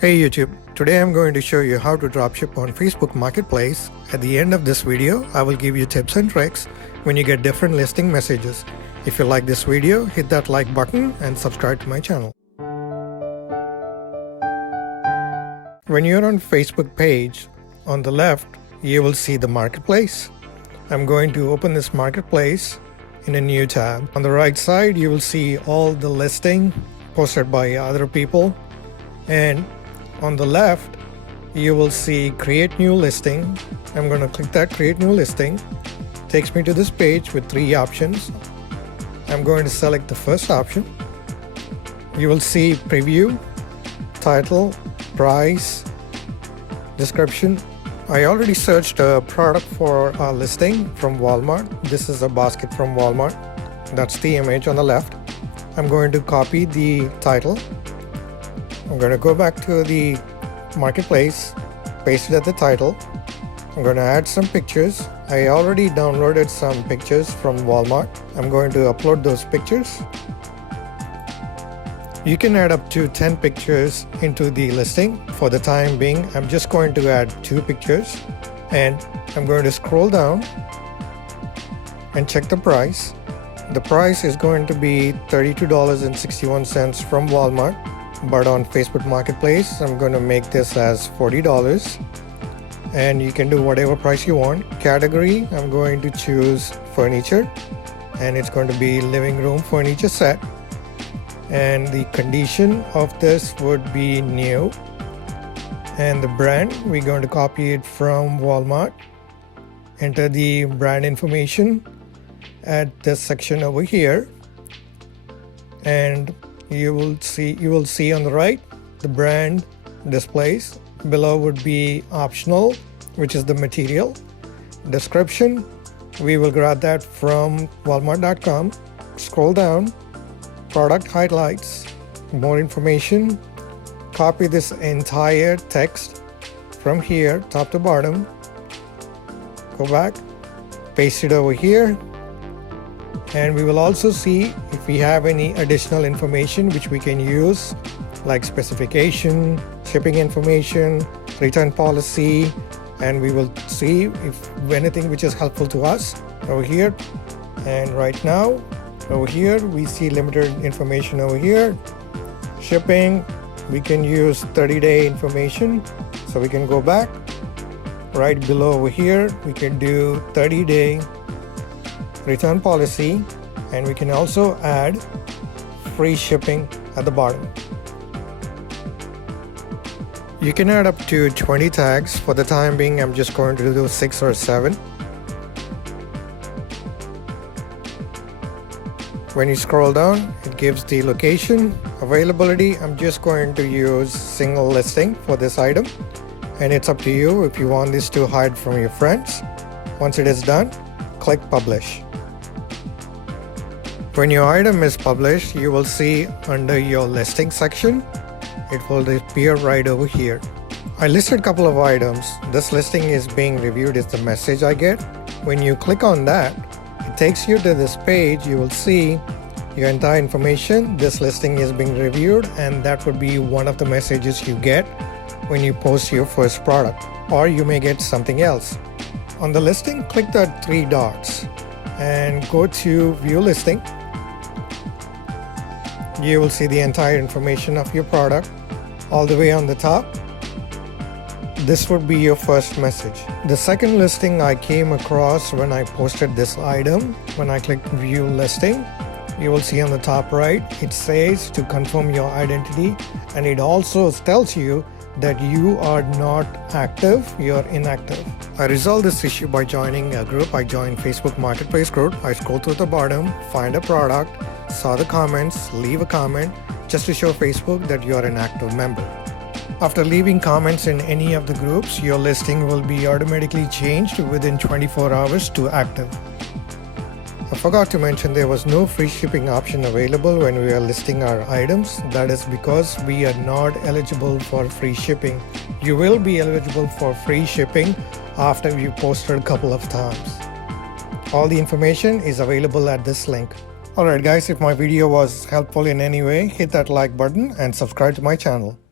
Hey YouTube, today I'm going to show you how to dropship on Facebook Marketplace. At the end of this video, I will give you tips and tricks when you get different listing messages. If you like this video, hit that like button and subscribe to my channel. When you're on Facebook page, on the left, you will see the Marketplace. I'm going to open this Marketplace in a new tab. On the right side, you will see all the listing posted by other people. And on the left, you will see create new listing. I'm going to click that create new listing. Takes me to this page with three options. I'm going to select the first option. You will see preview, title, price, description. I already searched a product for a listing from Walmart. This is a basket from Walmart. That's the image on the left. I'm going to copy the title. I'm going to go back to the Marketplace, paste it at the title. I'm going to add some pictures. I already downloaded some pictures from Walmart. I'm going to upload those pictures. You can add up to 10 pictures into the listing. For the time being, I'm just going to add 2 pictures. And I'm going to scroll down and check the price. The price is going to be $32.61 from Walmart. But on Facebook Marketplace, I'm going to make this as $40. And you can do whatever price you want. Category, I'm going to choose furniture. And it's going to be living room furniture set. And the condition of this would be new. And the brand, we're going to copy it from Walmart. Enter the brand information at this section over here. And you will see on the right the brand displays. Below would be optional, which is the material. Description, we will grab that from walmart.com. Scroll down, product highlights, more information. Copy this entire text from here, top to bottom. Go back, paste it over here. And we will also see if we have any additional information which we can use, like specification, shipping information, return policy, and we will see if anything which is helpful to us over here. And right now, over here, we see limited information over here. Shipping, we can use 30-day information. So we can go back. Right below over here, we can do 30-day return policy, and we can also add free shipping at the bottom. You can add up to 20 tags. For the time being, I'm just going to do 6 or 7. When you scroll down, it gives the location. Availability, I'm just going to use single listing for this item, and it's up to you if you want this to hide from your friends. Once it is done, click publish. When your item is published, you will see under your listing section, it will appear right over here. I listed a couple of items. This listing is being reviewed is the message I get. When you click on that, it takes you to this page. You will see your entire information. This listing is being reviewed, and that would be one of the messages you get when you post your first product, or you may get something else. On the listing, click the 3 dots and go to view listing. You will see the entire information of your product all the way on the top. This would be your first message. The second listing I came across when I posted this item, when I click view listing, you will see on the top right, it says to confirm your identity, and it also tells you that you are not active, you're inactive. I resolved this issue by joining a group. I joined Facebook Marketplace group. I scroll through the bottom, find a product, saw the comments, leave a comment just to show Facebook that you are an active member. After leaving comments in any of the groups, your listing will be automatically changed within 24 hours to active. I forgot to mention there was no free shipping option available when we are listing our items. That is because we are not eligible for free shipping. You will be eligible for free shipping after you posted a couple of times. All the information is available at this link. Alright guys, if my video was helpful in any way, hit that like button and subscribe to my channel.